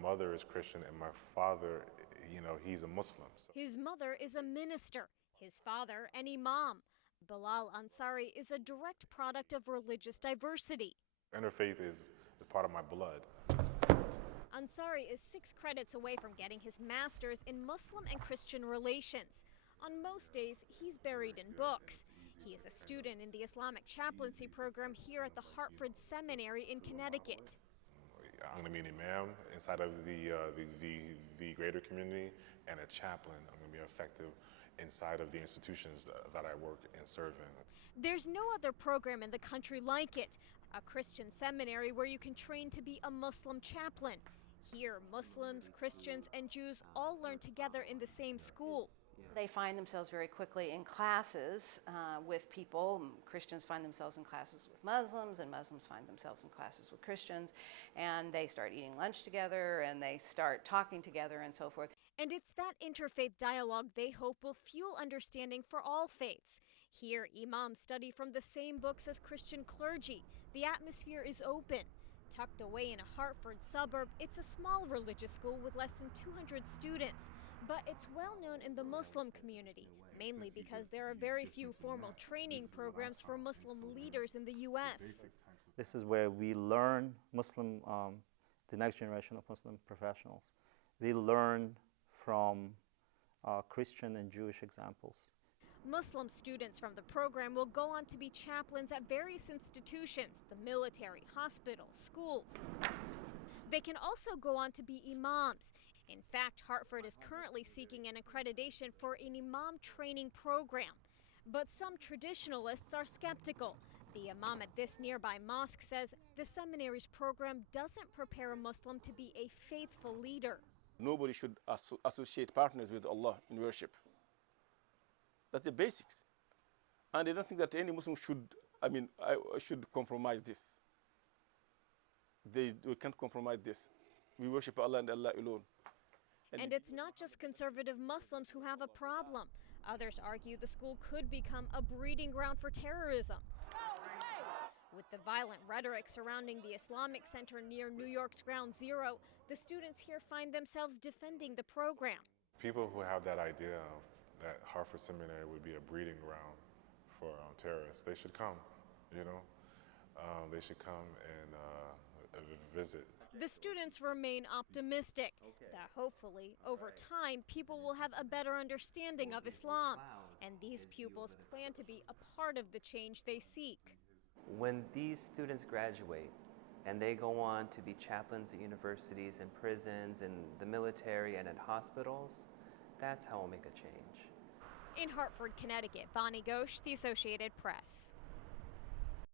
mother is Christian and my father, he's a Muslim. So. His mother is a minister, his father an imam. Bilal Ansari is a direct product of religious diversity. Interfaith is part of my blood. Ansari is 6 credits away from getting his master's in Muslim and Christian relations. On most days, he's buried in books. He is a student in the Islamic chaplaincy program here at the Hartford Seminary in Connecticut. I'm going to be an imam inside of the greater community and a chaplain. I'm going to be effective inside of the institutions that I work and serve in. There's no other program in the country like it, a Christian seminary where you can train to be a Muslim chaplain. Here, Muslims, Christians, and Jews all learn together in the same school. They find themselves very quickly in classes with people. Christians find themselves in classes with Muslims, and Muslims find themselves in classes with Christians, and they start eating lunch together, and they start talking together, and so forth. And it's that interfaith dialogue they hope will fuel understanding for all faiths. Here, imams study from the same books as Christian clergy. The atmosphere is open. Tucked away in a Hartford suburb, it's a small religious school with less than 200 students. But it's well known in the Muslim community, mainly because there are very few formal training programs for Muslim leaders in the U.S. This is where we learn the next generation of Muslim professionals. We learn from Christian and Jewish examples. Muslim students from the program will go on to be chaplains at various institutions, the military, hospitals, schools. They can also go on to be imams. In fact, Hartford is currently seeking an accreditation for an imam training program. But some traditionalists are skeptical. The imam at this nearby mosque says the seminary's program doesn't prepare a Muslim to be a faithful leader. Nobody should associate partners with Allah in worship. That's the basics. And I don't think that any Muslim should compromise this. We can't compromise this. We worship Allah and Allah alone. And it's not just conservative Muslims who have a problem. Others argue the school could become a breeding ground for terrorism. With the violent rhetoric surrounding the Islamic Center near New York's Ground Zero, the students here find themselves defending the program. People who have that idea of that Hartford Seminary would be a breeding ground for terrorists, they should come, they should come and visit. The students remain optimistic that hopefully, over time, people will have a better understanding of Islam, and these pupils plan to be a part of the change they seek. When these students graduate and they go on to be chaplains at universities and prisons and the military and at hospitals, that's how we'll make a change. In Hartford, Connecticut, Bonny Ghosh, The Associated Press.